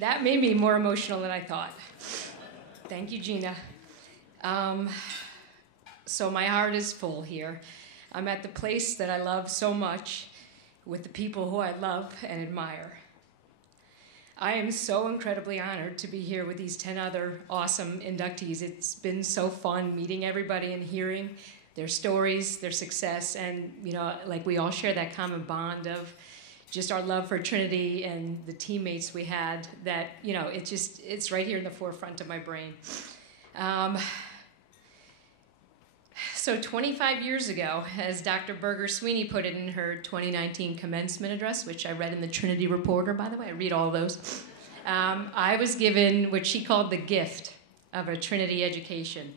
That made me more emotional than I thought. Thank you, Gina. So my heart is full here. I'm at the place that I love so much with the people who I love and admire. I am so incredibly honored to be here with these 10 other awesome inductees. It's been so fun meeting everybody and hearing their stories, their success, and like we all share that common bond of just our love for Trinity and the teammates we had that, it's right here in the forefront of my brain. So 25 years ago, as Dr. Berger Sweeney put it in her 2019 commencement address, which I read in the Trinity Reporter, by the way, I read all those, I was given what she called the gift of a Trinity education.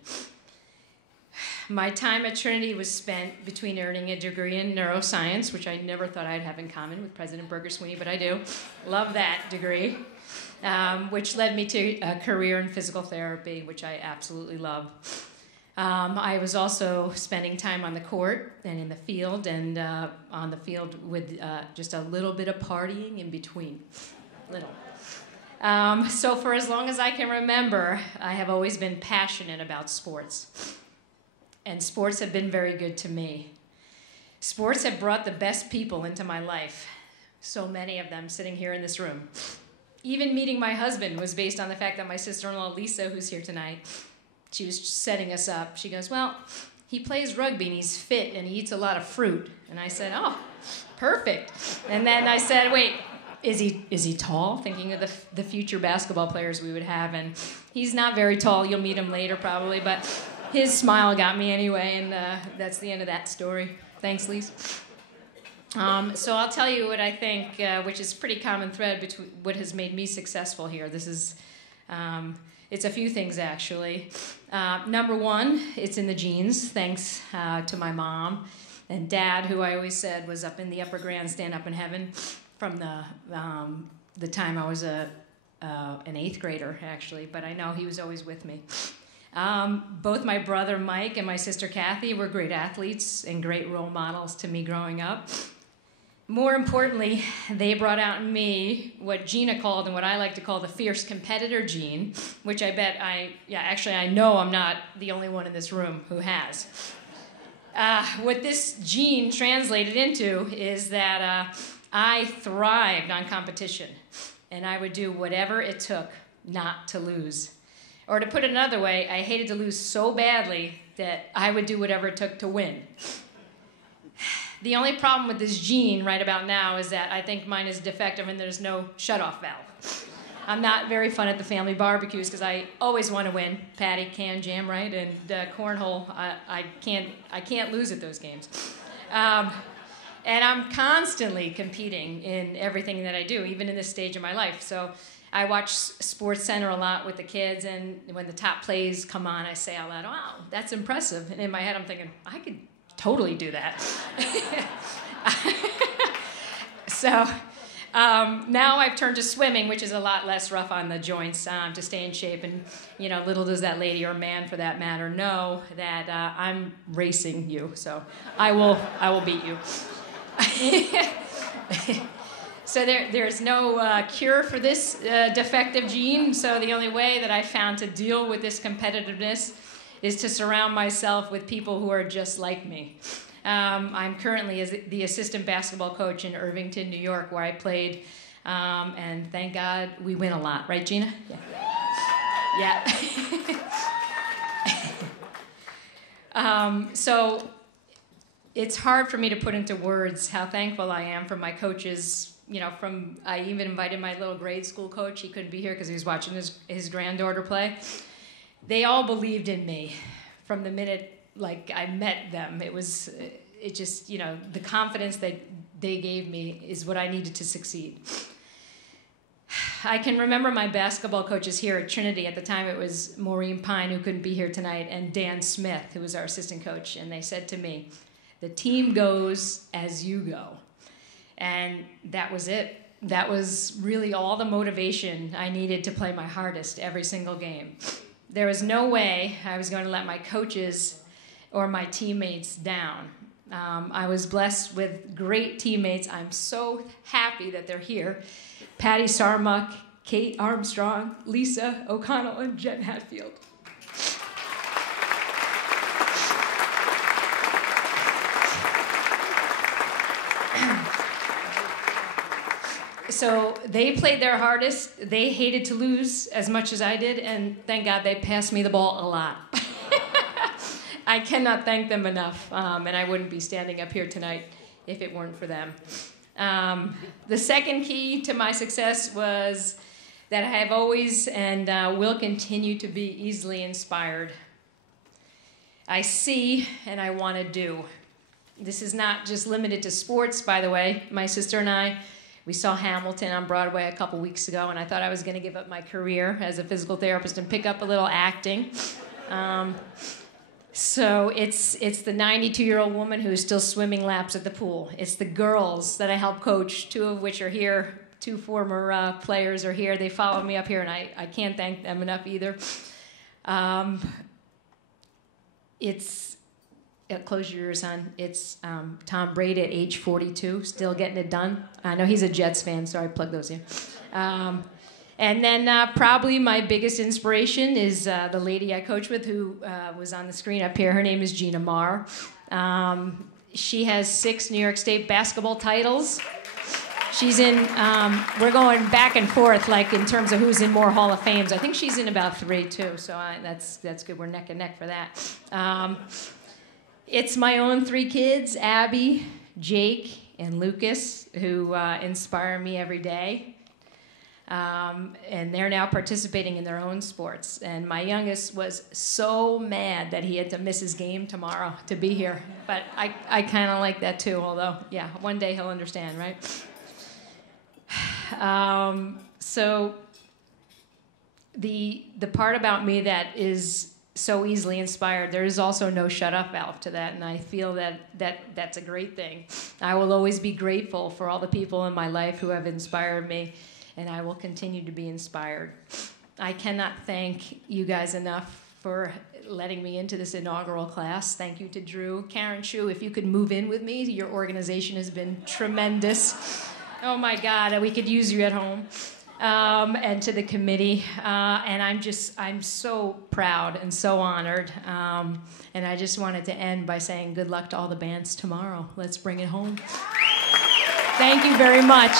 My time at Trinity was spent between earning a degree in neuroscience, which I never thought I'd have in common with President Berger Sweeney, but I do. Love that degree, which led me to a career in physical therapy, which I absolutely love. I was also spending time on the court and in the field, and on the field with just a little bit of partying in between. Little. So for as long as I can remember, I have always been passionate about sports. And sports have been very good to me. Sports have brought the best people into my life. So many of them sitting here in this room. Even meeting my husband was based on the fact that my sister-in-law, Lisa, who's here tonight, she was setting us up. She goes, well, he plays rugby and he's fit and he eats a lot of fruit. And I said, oh, perfect. And then I said, wait, is he tall? Thinking of the future basketball players we would have. And he's not very tall. You'll meet him later probably, but his smile got me anyway, and that's the end of that story. Thanks, Lise. So I'll tell you what I think, which is a pretty common thread between what has made me successful here. This is, it's a few things, actually. Number one, it's in the genes, thanks to my mom and dad, who I always said was up in the upper grandstand up in heaven from the time I was an 8th grader, actually, but I know he was always with me. Both my brother Mike and my sister Kathy were great athletes and great role models to me growing up. More importantly, they brought out in me what Gina called and what I like to call the fierce competitor gene, which I bet I know I'm not the only one in this room who has. What this gene translated into is that I thrived on competition, and I would do whatever it took not to lose. Or to put it another way, I hated to lose so badly that I would do whatever it took to win. The only problem with this gene right about now is that I think mine is defective and there's no shutoff valve. I'm not very fun at the family barbecues because I always want to win. Patty, can, jam, right? And cornhole, I can't lose at those games. And I'm constantly competing in everything that I do, even in this stage of my life. So I watch Sports Center a lot with the kids, and when the top plays come on, I say out loud, wow, that's impressive. And in my head, I'm thinking, I could totally do that. So now I've turned to swimming, which is a lot less rough on the joints to stay in shape. And, little does that lady or man, for that matter, know that I'm racing you. So I will beat you. So there's no cure for this defective gene, so the only way that I found to deal with this competitiveness is to surround myself with people who are just like me. I'm currently the assistant basketball coach in Irvington, New York, where I played, and thank God we win a lot. Right, Gina? Yeah. So it's hard for me to put into words how thankful I am for my coaches. I even invited my little grade school coach. He couldn't be here because he was watching his granddaughter play. They all believed in me from the minute I met them. The confidence that they gave me is what I needed to succeed. I can remember my basketball coaches here at Trinity. At the time, it was Maureen Pine, who couldn't be here tonight, and Dan Smith, who was our assistant coach. And they said to me, the team goes as you go. And that was it. That was really all the motivation I needed to play my hardest every single game. There was no way I was going to let my coaches or my teammates down. I was blessed with great teammates. I'm so happy that they're here. Patty Sarmuck, Kate Armstrong, Lisa O'Connell, and Jen Hatfield. So they played their hardest. They hated to lose as much as I did, and thank God they passed me the ball a lot. I cannot thank them enough, and I wouldn't be standing up here tonight if it weren't for them. The second key to my success was that I have always and will continue to be easily inspired. I see and I want to do. This is not just limited to sports, by the way. My sister and I, we saw Hamilton on Broadway a couple weeks ago, and I thought I was going to give up my career as a physical therapist and pick up a little acting. So it's the 92-year-old woman who's still swimming laps at the pool. It's the girls that I help coach, 2 of which are here. 2 former players are here. They followed me up here, and I can't thank them enough either. Close your ears, hon. It's Tom Brady at age 42, still getting it done. I know he's a Jets fan, so I plugged those in. And then probably my biggest inspiration is the lady I coach with who was on the screen up here. Her name is Gina Marr. She has 6 New York State basketball titles. She's in, we're going back and forth, like in terms of who's in more Hall of Fames. I think she's in about 3, too, so that's good. We're neck and neck for that. It's my own 3 kids, Abby, Jake, and Lucas, who inspire me every day. And they're now participating in their own sports. And my youngest was so mad that he had to miss his game tomorrow to be here. But I kind of like that too, although, yeah, one day he'll understand, right? So the part about me that is so easily inspired, there is also no shut-up valve to that, and I feel that's a great thing. I will always be grateful for all the people in my life who have inspired me, and I will continue to be inspired. I cannot thank you guys enough for letting me into this inaugural class. Thank you to Drew. Karen Shu, if you could move in with me, your organization has been tremendous. Oh my God, we could use you at home. And to the committee. And I'm so proud and so honored. And I just wanted to end by saying good luck to all the bands tomorrow. Let's bring it home. Thank you very much.